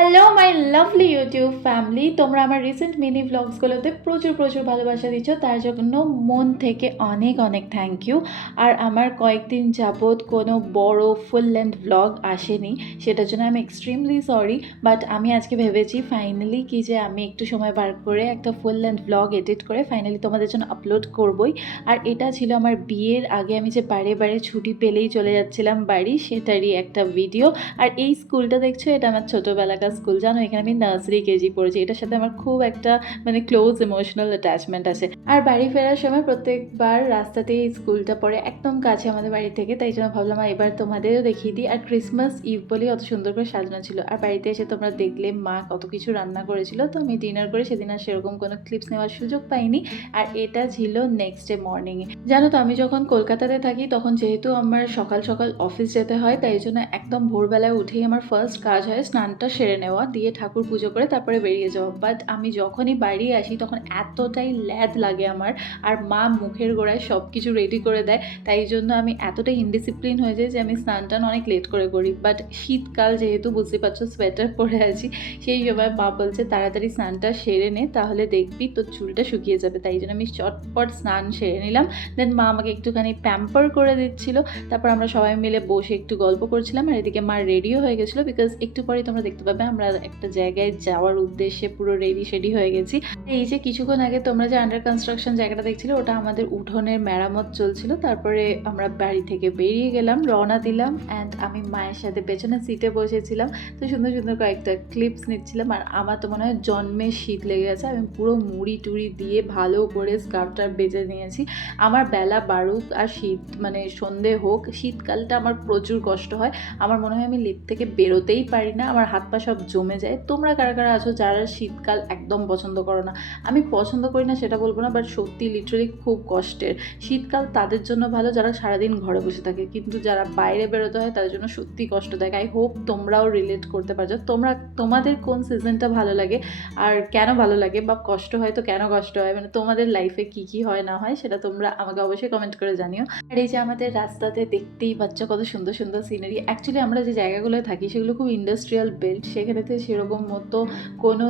Hello my lovely YouTube family, তোমরা আমার recent mini ব্লগসগুলোতে প্রচুর ভালোবাসা দিচ্ছ, তার জন্য মন থেকে অনেক অনেক থ্যাংক ইউ। আর আমার কয়েকদিন যাবৎ কোনো বড় ফুল লেন্থ ব্লগ আসেনি, সেটার জন্য আমি এক্সট্রিমলি সরি। বাট আমি আজকে ভেবেছি ফাইনালি কি যে আমি একটু সময় বার করে একটা ফুল লেন্থ ব্লগ এডিট করে ফাইনালি তোমাদের জন্য আপলোড করবই। আর এটা ছিল আমার বিয়ের আগে আমি যে বারে ছুটি পেলেই চলে যাচ্ছিলাম বাড়ি, সেটারই একটা ভিডিও। আর এই স্কুলটা দেখছো, এটা আমার ছোটোবেলাকার স্কুল, জানো এখানে আমি নার্সারি কেজি পড়েছি। এটার সাথে আমার খুব একটা ক্লোজ ইমোশনাল অ্যাটাচমেন্ট আছে। আর বাড়ি ফেরার সময় প্রত্যেকবার রাস্তাতেই এই স্কুলটা পড়ে একদম কাছে আমাদের বাড়ি থেকে, তাই জন্য ভাবলাম এবার তোমাদেরও দেখিয়ে দিই। আর ক্রিসমাস ইভ বলেই অত সুন্দর করে সাজানো ছিল। আর বাড়িতে এসে তোমরা দেখলে মা কত কিছু রান্না করেছিল, তো আমি ডিনার করে সেদিন আর সেরকম কোনো ক্লিপস নেওয়ার সুযোগ পাইনি। আর এটা ছিল নেক্সট ডে মর্নিংয়ে। জানো তো আমি যখন কলকাতাতে থাকি তখন যেহেতু আমার সকাল সকাল অফিস যেতে হয়, তাই জন্য একদম ভোরবেলায় উঠেই আমার ফার্স্ট কাজ হয় স্নানটা সেরে নেওয়া, দিয়ে ঠাকুর পুজো করে তারপরে বেরিয়ে যাওয়া। বাট আমি যখনই বাড়ি আসি তখন এতটাই ল্যাদ লাগে আমার, আর মা মুখের গোড়ায় সব কিছু রেডি করে দেয়, তাই জন্য আমি এতটাই ইনডিসিপ্লিন হয়ে যাই যে আমি স্নানটা অনেক লেট করে করি। বাট শীতকাল যেহেতু বুঝতে পারছো সোয়েটার পরে আছি, সেই সময় মা বলছে তাড়াতাড়ি স্নানটা সেরে নে, তাহলে দেখবি তোর চুলটা শুকিয়ে যাবে। তাই জন্য আমি চটপট স্নান সেরে নিলাম। দেন মা আমাকে একটুখানি প্যাম্পার করে দিচ্ছিল, তারপর আমরা সবাই মিলে বসে একটু গল্প করছিলাম। আর এদিকে মা রেডিও হয়ে গেছিলো, বিকজ একটু পরেই তোমরা দেখতে পাবে আমরা একটা জায়গায় যাওয়ার উদ্দেশ্যে পুরো রেডি হয়ে গেছি। এই যে কিছুক্ষণ আগে তোমরা যে আন্ডার কনস্ট্রাকশন জায়গাটা দেখছিলে, ওটা আমাদের উঠোনের মেরামত চলছিল। তারপরে আমরা বাড়ি থেকে বেরিয়ে গেলাম, রওনা দিলাম। অ্যান্ড আমি মায়ের সাথে পেছনে সিটে বসেছিলাম, তো সুন্দর কয়েকটা ক্লিপস নিচ্ছিলাম। আর আমার তো মনে হয় জন্মে শীত লেগে গেছে, আমি পুরো মুড়ি টুড়ি দিয়ে ভালো করে স্কার্ফটা বেজে নিয়েছি। আমার বেলা বারুক আর শীত সন্ধে হোক, শীতকালটা আমার প্রচুর কষ্ট হয়। আমার মনে হয় আমি লিফট থেকে বেরোতেই পারি না, আমার হাত পা সব জমে যায়। তোমরা কারা আছো যারা শীতকাল একদম পছন্দ করো না? আমি পছন্দ করি না সেটা বলবো না, বাট সত্যি লিটারালি খুব কষ্টের। শীতকাল তাদের জন্য ভালো যারা সারাদিন ঘরে বসে থাকে, কিন্তু যারা বাইরে বেরোতে হয় তাদের জন্য সত্যি কষ্টদায়ক। আই হোপ তোমরাও রিলেট করতে পারছো। তোমাদের কোন সিজনটা ভালো লাগে আর কেন ভালো লাগে, বা কষ্ট হয় তো কেন কষ্ট হয়, তোমাদের লাইফে কি হয় না হয় সেটা তোমরা আমাকে অবশ্যই কমেন্ট করে জানিও। আর এই যে আমাদের রাস্তাতে দেখতেই পাচ্ছ কত সুন্দর সিনারি। অ্যাকচুয়ালি আমরা যে জায়গাগুলোয় থাকি সেগুলো খুব ইন্ডাস্ট্রিয়াল বেল্ট, সেখানেতে সেরকম মতো কোনো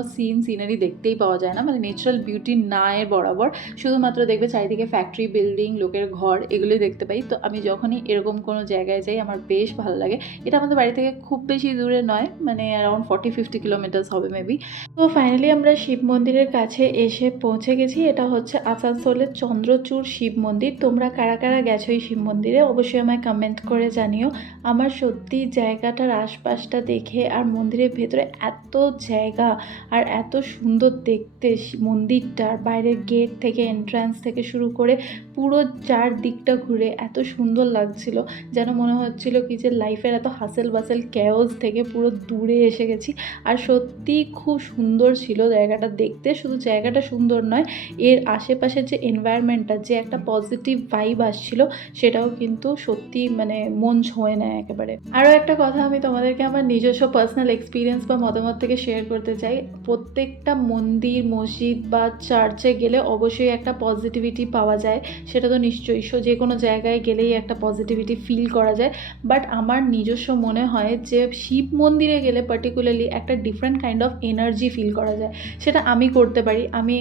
সিনারি দেখতেই পাওয়া যায় না, ন্যাচারাল বিউটি না এর বরাবর। শুধুমাত্র দেখবে চারিদিকে ফ্যাক্টরি, বিল্ডিং, লোকের ঘর, এগুলোই দেখতে পাই। তো আমি যখনই এরকম কোনো জায়গায় যাই আমার বেশ ভালো লাগে। এটা আমাদের বাড়ি থেকে খুব বেশি দূরে নয়, অ্যারাউন্ড 40-50 কিলোমিটার্স হবে মেবি। তো ফাইনালি আমরা শিব মন্দিরের কাছে এসে পৌঁছে গেছি। এটা হচ্ছে আসানসোলের চন্দ্রচূড় শিব মন্দির। তোমরা কারা গেছো এই শিব মন্দিরে অবশ্যই আমায় কমেন্ট করে জানিও। আমার সত্যি জায়গাটার আশপাশটা দেখে, আর মন্দিরের ভেতরে এত জায়গা আর এত সুন্দর দেখতে মন্দিরটার বাইরের গেট থেকে, এন্ট্রান্স থেকে শুরু করে পুরো চারদিকটা ঘুরে এত সুন্দর লাগছিল, যেন মনে হচ্ছিল কি যে লাইফের এত হাসেল বাসেল ক্যাওস থেকে পুরো দূরে এসে গেছি। আর সত্যি খুব সুন্দর ছিল জায়গাটা দেখতে। শুধু জায়গাটা সুন্দর নয়, এর আশেপাশের যে এনভায়রনমেন্টটা, যে একটা পজিটিভ ভাইব আসছিল, সেটাও কিন্তু সত্যি মন ছুঁয়ে নেয় একেবারে। আরও একটা কথা আমি তোমাদেরকে আমার নিজস্ব পার্সোনাল এক্সপিরিয়েন্স বা মতামত থেকে শেয়ার করতে চাই। প্রত্যেকটা মন্দির, মসজিদ বা চার্চে গেলে অবশ্যই একটা পজিটিভিটি পাওয়া যায়, সেটা তো নিশ্চয়ই। যে কোনো জায়গায় গেলেই একটা পজিটিভিটি ফিল করা যায়। বাট আমার নিজস্ব মনে হয় যে শিব মন্দিরে গেলে পার্টিকুলারলি একটা different kind of energy feel করা যায়, সেটা আমি করতে পারি। আমি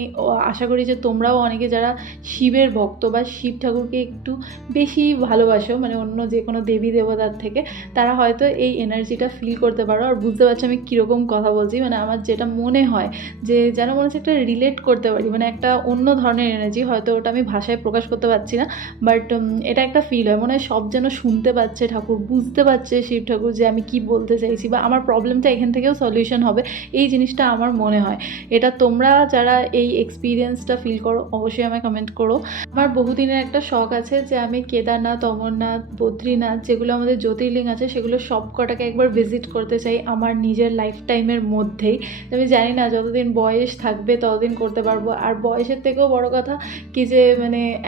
আশা করি যে তোমরাও অনেকে যারা শিবের ভক্ত বা শিব ঠাকুরকে একটু বেশি ভালোবাসো, অন্য যে কোনো দেবী দেবতার থেকে, তারা হয়তো এই এনার্জিটা ফিল করতে পারো। আর বুঝতে পারছো আমি কীরকম কথা বলছি। আমার যেটা মনে হয় যে যেন মনে হচ্ছে একটা রিলেট করতে পারি, একটা অন্য ধরনের এনার্জি, হয়তো ওটা আমি ভাষায় প্রকাশ করতে পারছি না, বাট এটা একটা ফিল হয়। মনে হয় সব যেন শুনতে পাচ্ছে ঠাকুর, বুঝতে পারছে শিব ঠাকুর যে আমি কি বলতে চাইছি, বা আমার প্রবলেমটা এখান থেকেও সলিউশন হবে, এই জিনিসটা আমার মনে হয়। এটা তোমরা যারা এই এক্সপিরিয়েন্সটা ফিল করো অবশ্যই আমায় কমেন্ট করো। আমার বহুদিনের একটা শখ আছে যে আমি কেদারনাথ, অমরনাথ, বদ্রীনাথ, যেগুলো আমাদের জ্যোতির্লিঙ্গ আছে, সেগুলো সব কটাকে একবার ভিজিট করতে চাই আমার নিজের লাইফ টাইমের মধ্যেই। আমি জানি না যতদিন বয়স থাকবে ততদিন করতে পারবো। আর বয়সের থেকেও বড় কথা কি যে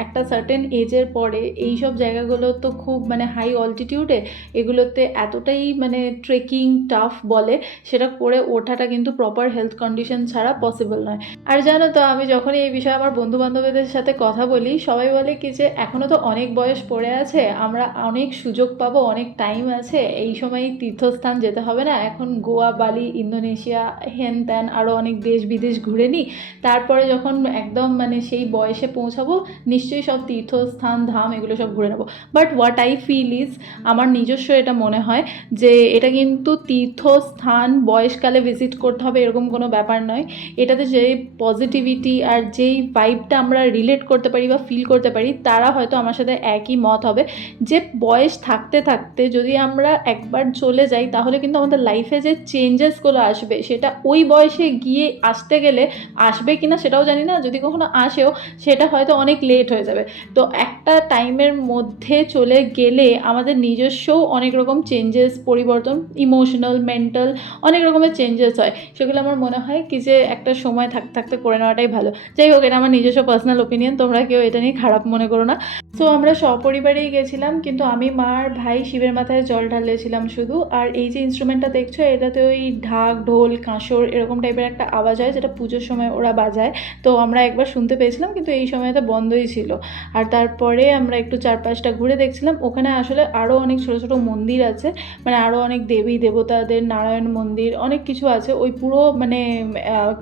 একটা সার্টেন এজের পরে এই সব জায়গাগুলো তো খুব হাই অল্টিটিউডে, এগুলোতে এতটাই ট্রেকিং টাফ বলে, সেটা করে ওঠাটা কিন্তু প্রপার হেলথ কন্ডিশন ছাড়া পসিবল নয়। আর জানো তো আমি যখনই এই বিষয়ে আমার বন্ধু বান্ধবীদের সাথে কথা বলি, সবাই বলে কি যে এখনও তো অনেক বয়স পড়ে আছে, আমরা অনেক সুযোগ পাবো, অনেক টাইম আছে, এই সময় তীর্থস্থান যেতে হবে না, এখন গোয়া বালি, ইন্দোনেশিয়া, হেন ত্যান আরও অনেক দেশ বিদেশ ঘুরে নিই। তারপরে যখন একদম মানে সেই বয়সে পৌঁছাবো নিশ্চয়ই সব তীর্থস্থান ধাম এগুলো সব ঘুরে নেবো। But what I feel is, আমার নিজস্ব এটা মনে হয় যে এটা কিন্তু তীর্থস্থান বয়সকালে ভিজিট করতে হবে এরকম কোনো ব্যাপার নয়। এটাতে যে পজিটিভিটি আর যেই ভাইবটা আমরা রিলেট করতে পারি বা ফিল করতে পারি তারা হয়তো আমার সাথে একই মত হবে যে বয়স থাকতে থাকতে যদি আমরা একবার চলে যাই তাহলে কিন্তু আমাদের লাইফে যে চেঞ্জেসগুলো আসবে সেটা ওই বয়সে গিয়ে আসতে গেলে আসবে কি না সেটাও জানি না, যদি কখনো আসেও সেটা হয়তো অনেক লেট হয়ে যাবে। তো একটা টাইমের মধ্যে চলে গেলে আমাদের নিজস্বও অনেক রকম চেঞ্জেস, পরিবর্তন, ইমোশনাল, মেন্টাল অনেক রকমের চেঞ্জেস হয়। সেগুলো আমার মনে হয় কি যে একটা সময় থাকতে থাকতে করে নেওয়াটাই ভালো। যাই হোক, এটা আমার নিজস্ব পার্সোনাল ওপিনিয়ন, তোমরা কেউ এটা নিয়ে খারাপ মনে করো না। সো আমরা সপরিবারেই গেছিলাম, কিন্তু আমি, মা আর ভাই শিবের মাথায় জল ঢালেছিলাম শুধু। আর এই যে ইনস্ট্রুমেন্টটা দেখছো এটাতে ওই ঢাক, ঢোল, কাঁসর এরকম টাইপের একটা আওয়াজ হয় যেটা পুজোর সময় ওরা বাজায়। তো আমরা একবার শুনতে পেয়েছিলাম, কিন্তু এই সময়টা বন্ধই ছিল। আর তারপরে আমরা একটু চারপাশটা ঘুরে দেখছিলাম। ওখানে আসলে আরও অনেক ছোটো ছোটো মন্দির আছে, মানে আরও অনেক দেবী দেবতাদের, নারায়ণ মন্দির, অনেক কিছু আছে ওই পুরো মানে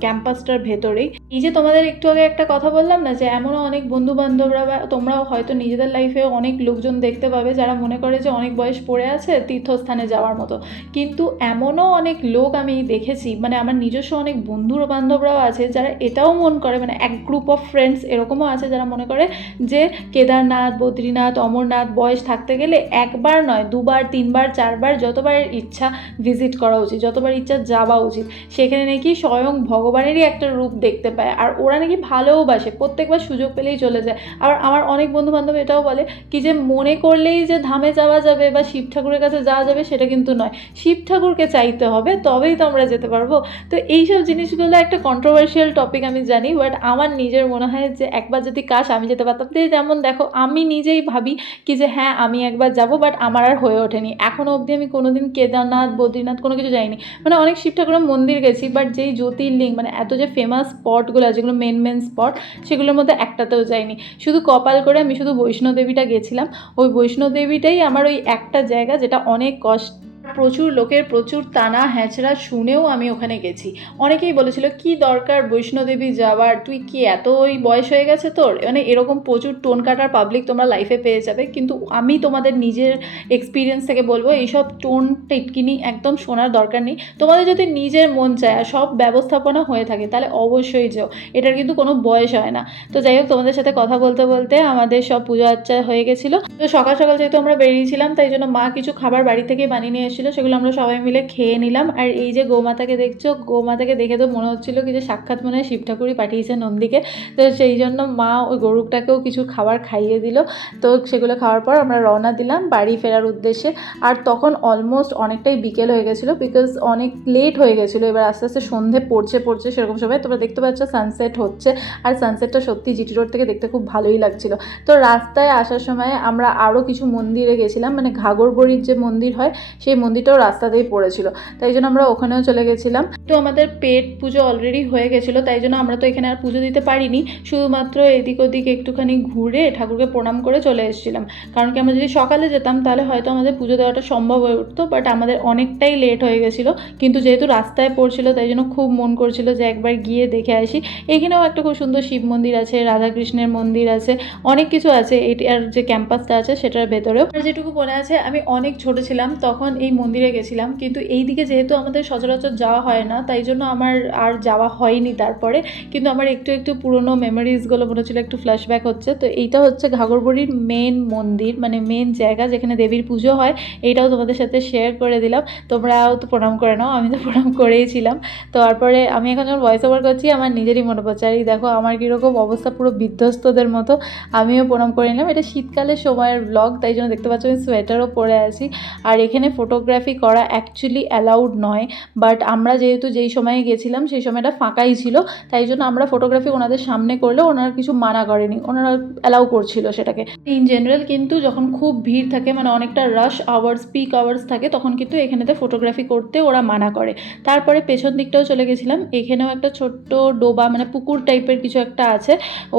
ক্যাম্পাসটার ভেতরেই। এই যে তোমাদের একটু আগে একটা কথা বললাম না যে এমনও অনেক বন্ধু বান্ধবরা বা তোমরাও হয়তো নিজেদের লাইফে অনেক লোকজন দেখতে পাবে যারা মনে করে যে অনেক বয়স পড়ে আছে তীর্থস্থানে যাওয়ার মতো, কিন্তু এমনও অনেক লোক আমি দেখেছি, মানে আমার নিজস্ব অনেক বন্ধু বান্ধবরাও আছে যারা এটাও মনে করে, মানে এক গ্রুপ অফ ফ্রেন্ডস এরকমও আছে যারা মনে করে যে কেদারনাথ, বদ্রীনাথ, অমরনাথ বয়স থাকতে গেলে একবার নয়, দুবার, তিনবার, চারবার, যতবার ইচ্ছা ভিজিট করা উচিত, যতবার ইচ্ছা যাওয়া উচিত। সেখানে নাকি স্বয়ং ভগবানেরই একটা রূপ দেখতে পায়, আর ওরা নাকি ভালোবাসে, প্রত্যেকবার সুযোগ পেলেই চলে যায়। আবার আমার অনেক বন্ধু বান্ধব এটাও বলে কি যে মনে করলেই যে ধামে যাওয়া যাবে বা শিব ঠাকুরের কাছে যাওয়া যাবে সেটা কিন্তু নয়, শিব ঠাকুরকে চাইতে হবে তবেই তো আমরা যেতে পারবো। তো এইসব জিনিসগুলো একটা কন্ট্রোভার্সিয়াল টপিক আমি জানি, বাট আমার নিজের মনে হয় যে একবার যদি কাশ আমি যেতে পারতাম। যেমন দেখো, আমি নিজেই ভাবি কি যে হ্যাঁ আমি একবার যাব, বাট আমার আর হয়ে ওঠেনি এখনও অবধি। আমি কোনোদিন কেদারনাথ, বদ্রীনাথ কোনো কিছু যাইনি, মানে অনেক শিব ঠাকুরের মন্দির গেছি, বাট যেই জ্যোতির্লিঙ্গ মানে এত যে ফেমাস স্পটগুলো আছে, যেগুলো মেন স্পট, সেগুলোর মধ্যে একটাতেও যাইনি। শুধু কপাল করে আমি শুধু বৈষ্ণোদেবীটা গেছিলাম। ওই বৈষ্ণোদেবীটাই আমার ওই একটা জায়গা যেটা অনেক কষ্ট, প্রচুর লোকের প্রচুর টানা হ্যাঁচড়া শুনেও আমি ওখানে গেছি। অনেকেই বলেছিল কি দরকার বৈষ্ণোদেবী যাওয়ার, তুই কি এত ওই বয়স হয়ে গেছে তোর, মানে এরকম প্রচুর টোন কাটার পাবলিক তোমরা লাইফে পেয়ে যাবে। কিন্তু আমি তোমাদের নিজের এক্সপিরিয়েন্স থেকে বলবো এইসব টোন টিটকিনি একদম শোনার দরকার নেই। তোমাদের যদি নিজের মন চায় আর সব ব্যবস্থাপনা হয়ে থাকে তাহলে অবশ্যই যাও, এটার কিন্তু কোনো বয়স হয় না। তো যাই হোক, তোমাদের সাথে কথা বলতে বলতে আমাদের সব পুজো আচ্চা হয়ে গেছিলো। তো সকাল সকাল যেহেতু আমরা বেরিয়েছিলাম তাই জন্য মা কিছু খাবার বাড়ি থেকে বানিয়ে নিয়ে এসেছিলো, সেগুলো আমরা সবাই মিলে খেয়ে নিলাম। আর এই যে গোমাতাকে দেখছো, গোমাতাকে দেখে তো মনে হচ্ছিলো কি যে সাক্ষাৎ মনে হয় শিব ঠাকুরই পাঠিয়েছে নন্দীকে। তো সেই জন্য মা ওই গরুটাকেও কিছু খাবার খাইয়ে দিল। তো সেগুলো খাওয়ার পর আমরা রওনা দিলাম বাড়ি ফেরার উদ্দেশ্যে। আর তখন অলমোস্ট অনেকটাই বিকেল হয়ে গেছিলো, বিকজ অনেক লেট হয়ে গেছিলো। এবার আস্তে আস্তে সন্ধে পড়ছে সেরকম সময় তোমরা দেখতে পাচ্ছ সানসেট হচ্ছে, আর সানসেটটা সত্যি জিটি রোড থেকে দেখতে খুব ভালোই লাগছিলো। তো রাস্তায় আসার সময় আমরা আরও কিছু মন্দিরে গেছিলাম, মানে ঘাগরবড়ির যে মন্দির হয় সেই মন্দিরটাও রাস্তাতেই পড়েছিল, তাই জন্য আমরা ওখানেও চলে গেছিলাম। তো আমাদের পেট পুজো অলরেডি হয়ে গেছিলো, তাই জন্য আমরা তো এখানে আর পুজো দিতে পারিনি, শুধুমাত্র এদিক ওদিক একটুখানি ঘুরে ঠাকুরকে প্রণাম করে চলে এসেছিলাম। কারণ কি আমরা যদি সকালে যেতাম তাহলে হয়তো আমাদের পুজো দেওয়াটা সম্ভব হয়ে উঠতো, বাট আমাদের অনেকটাই লেট হয়ে গেছিলো। কিন্তু যেহেতু রাস্তায় পড়ছিল তাই জন্য খুব মন করছিল যে একবার গিয়ে দেখে আসি। এখানেও একটা খুব সুন্দর শিব মন্দির আছে, রাধাকৃষ্ণের মন্দির আছে, অনেক কিছু আছে এটার যে ক্যাম্পাসটা আছে সেটার ভেতরেও। যেটুকু মনে আছে আমি অনেক ছোট ছিলাম তখন এই মন্দিরে গেছিলাম, কিন্তু এই দিকে যেহেতু আমাদের সচরাচর যাওয়া হয় না তাই জন্য আমার আর যাওয়া হয়নি তারপরে। কিন্তু আমার একটু একটু পুরনো মেমোরিজগুলো মনে হচ্ছিলো একটু ফ্ল্যাশব্যাক হচ্ছে। তো এইটা হচ্ছে ঘাগরবড়ির মেন মন্দির, মানে মেন জায়গা যেখানে দেবীর পুজো হয়। এইটাও তোমাদের সাথে শেয়ার করে দিলাম, তোমরাও তো প্রণাম করে নাও, আমি তো প্রণাম করেইছিলাম। তারপরে আমি এখন যখন ভয়েস ওভার করছি আমার নিজেরই মনে পড়ছে, আর এই দেখো আমার কীরকম অবস্থা, পুরো বিধ্বস্তদের মতো। আমিও প্রণাম করে নিলাম। এটা শীতকালের সময়ের ব্লগ, তাই জন্য দেখতে পাচ্ছ আমি সোয়েটারও পরে আছি। আর এখানে ফটোগ্রাফি করা অ্যাকচুয়ালি অ্যালাউড নয়, বাট আমরা যেহেতু যেই সময়ে গেছিলাম সেই সময়টা ফাঁকাই ছিল, তাই জন্য আমরা ফটোগ্রাফি ওনাদের সামনে করলে ওনারা কিছু মানা করেনি, ওনারা অ্যালাউ করছিল সেটাকে ইন জেনারেল। কিন্তু যখন খুব ভিড় থাকে, মানে অনেকটা রাশ আওয়ার্স, পিক আওয়ার্স থাকে, তখন কিন্তু এখানেতে ফটোগ্রাফি করতে ওরা মানা করে। তারপরে পেছন দিকটাও চলে গেছিলাম, এখানেও একটা ছোট্ট ডোবা মানে পুকুর টাইপের কিছু একটা আছে,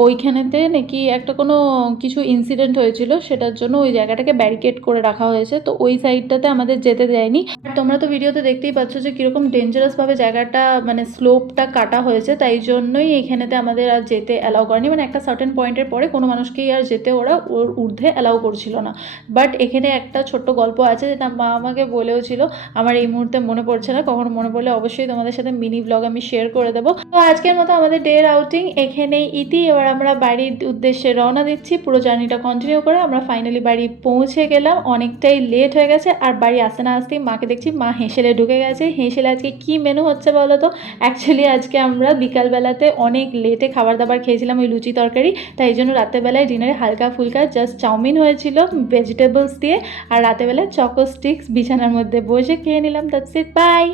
ওইখানেতে নাকি একটা কোনো কিছু ইনসিডেন্ট হয়েছিল, সেটার জন্য ওই জায়গাটাকে ব্যারিকেড করে রাখা হয়েছে। তো ওই সাইডটাতে আমাদের যেতে যেতে দেয়নি। আর তোমরা তো ভিডিওতে দেখতেই পাচ্ছ যে কীরকম ডেঞ্জারাসভাবে জায়গাটা মানে স্লোপটা কাটা হয়েছে, তাই জন্যই এখানেতে আমাদের আর যেতে অ্যালাউ করেনি। মানে একটা সার্টেন পয়েন্টের পরে কোনো মানুষকেই আর যেতে ওরা ওর ঊর্ধ্বে অ্যালাউ করছিল না। বাট এখানে একটা ছোট্ট গল্প আছে যেটা মা আমাকে বলেও ছিল, আমার এই মুহূর্তে মনে পড়ছে না, কখনো মনে পড়লে অবশ্যই তোমাদের সাথে মিনি ব্লগ আমি শেয়ার করে দেবো। তো আজকের মতো আমাদের ডের আউটিং এখানেই ইতি। এবার আমরা বাড়ির উদ্দেশ্যে রওনা দিচ্ছি। পুরো জার্নিটা কন্টিনিউ করে আমরা ফাইনালি বাড়ি পৌঁছে গেলাম। অনেকটাই লেট হয়ে গেছে, আর বাড়ি আসতে না আসতেই মাকে দেখছি মা হেঁসেলে ঢুকে গেছে। হেঁসেলে আজকে কি মেনু হচ্ছে বলো তো? অ্যাকচুয়ালি আজকে আমরা বিকালবেলাতে অনেক লেটে খাবার দাবার খেয়েছিলাম, ওই লুচি তরকারি, তাই এই জন্য রাত্রেবেলায় ডিনারে হালকা ফুলকা জাস্ট চাউমিন হয়েছিল ভেজিটেবলস দিয়ে, আর রাতেবেলায় চকো স্টিক্স বিছানার মধ্যে বসে খেয়ে নিলাম। That's it, by.